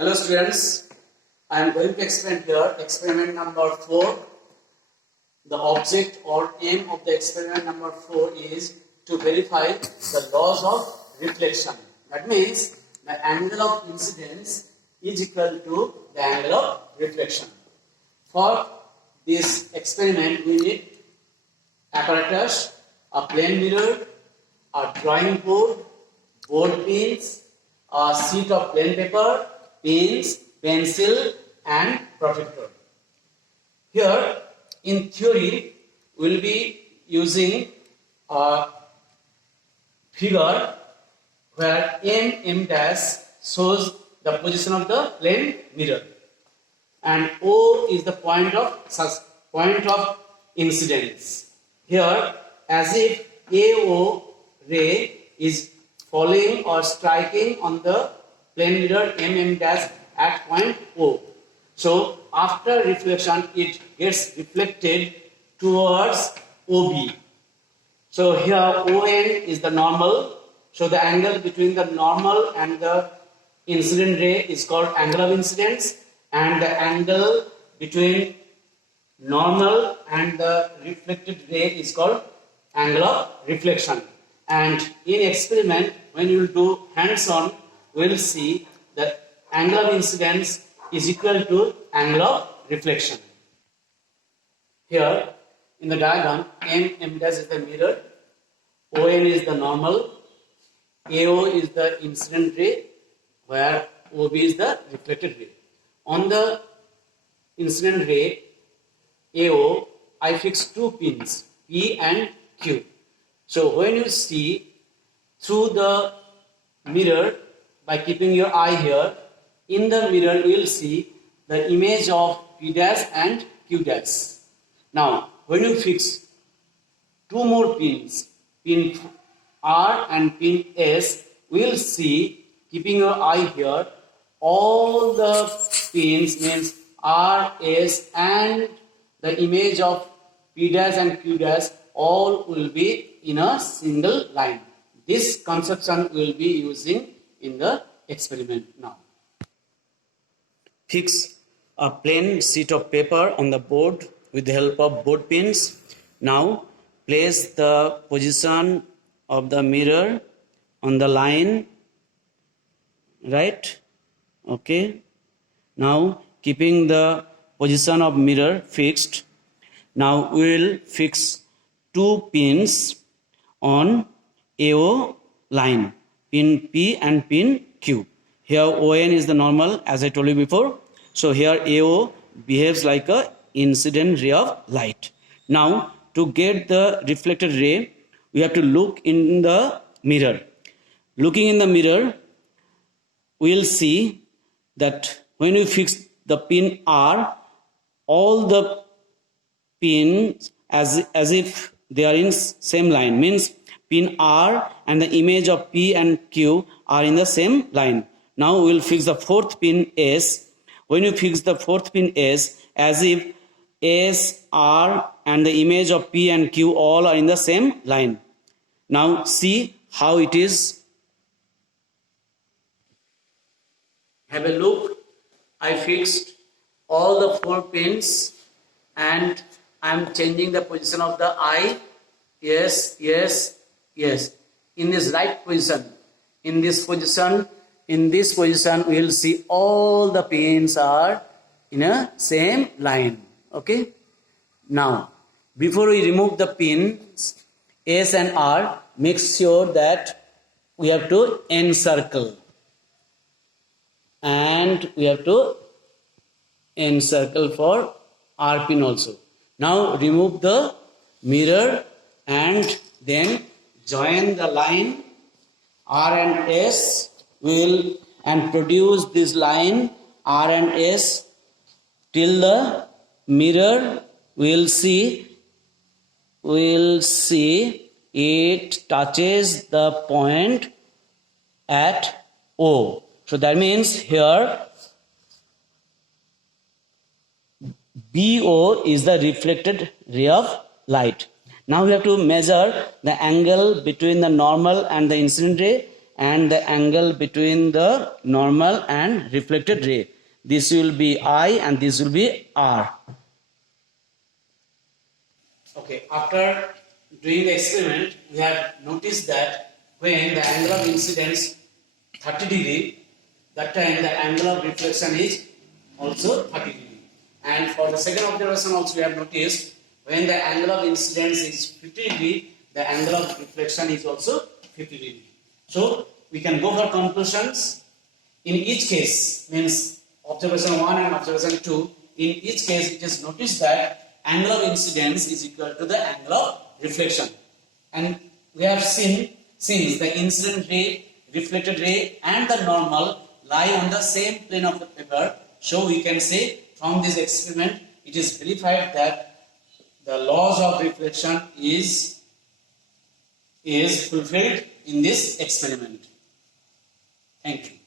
Hello students, I am going to explain here experiment number 4. The object or aim of the experiment number 4 is to verify the laws of reflection. That means the angle of incidence is equal to the angle of reflection. For this experiment we need apparatus, a plane mirror, a drawing board, board pins, a sheet of plain paper, pens, pencil and protractor. Here in theory we will be using a figure where M dash shows the position of the plane mirror and O is the point of incidence. Here as if AO ray is falling or striking on the plane mirror M dash at point O. So after reflection it gets reflected towards OB. So here ON is the normal. So the angle between the normal and the incident ray is called angle of incidence, and the angle between normal and the reflected ray is called angle of reflection. And in experiment, when you will do hands-on, we will see that angle of incidence is equal to angle of reflection. Here in the diagram, M dash is the mirror, ON is the normal, AO is the incident ray, where OB is the reflected ray. On the incident ray AO, I fix two pins, P and Q. So when you see through the mirror, by keeping your eye here, in the mirror you will see the image of P dash and Q dash. Now when you fix two more pins, pin R and pin S, we will see, keeping your eye here, all the pins means R, S and the image of P dash and Q dash all will be in a single line. This conception we will be using in the experiment now. Fix a plain sheet of paper on the board with the help of board pins. Now place the position of the mirror on the line, right? Okay. Now keeping the position of mirror fixed, now we will fix two pins on AO line, pin P and pin Q. Here ON is the normal, as I told you before. So here AO behaves like a incident ray of light. Now to get the reflected ray, we have to look in the mirror. Looking in the mirror, we will see that when we fix the pin R, all the pins as if they are in same line, means pin R and the image of P and Q are in the same line. Now we will fix the fourth pin S. When you fix the fourth pin S, as if S, R and the image of P and Q all are in the same line. Now see how it is. Have a look. I fixed all the four pins and I am changing the position of the eye. Yes, yes, yes. In this right position, in this position, we will see all the pins are in a same line. Okay. Now, before we remove the pins S and R, make sure that we have to encircle. And we have to encircle for R pin also. Now remove the mirror and then join the line R and S and produce this line R and S till the mirror. We'll see it touches the point at O. So that means here BO is the reflected ray of light. Now we have to measure the angle between the normal and the incident ray and the angle between the normal and reflected ray. This will be I and this will be R. Okay, after doing the experiment, we have noticed that when the angle of incidence 30 degree, that time the angle of reflection is also 30 degree. And for the second observation also we have noticed when the angle of incidence is 50 degree, the angle of reflection is also 50 degree. So we can go for conclusions. In each case, means observation 1 and observation 2, in each case it is noticed that angle of incidence is equal to the angle of reflection. And we have seen since the incident ray, reflected ray and the normal lie on the same plane of the paper, so we can say from this experiment it is verified that the laws of reflection is fulfilled in this experiment. Thank you.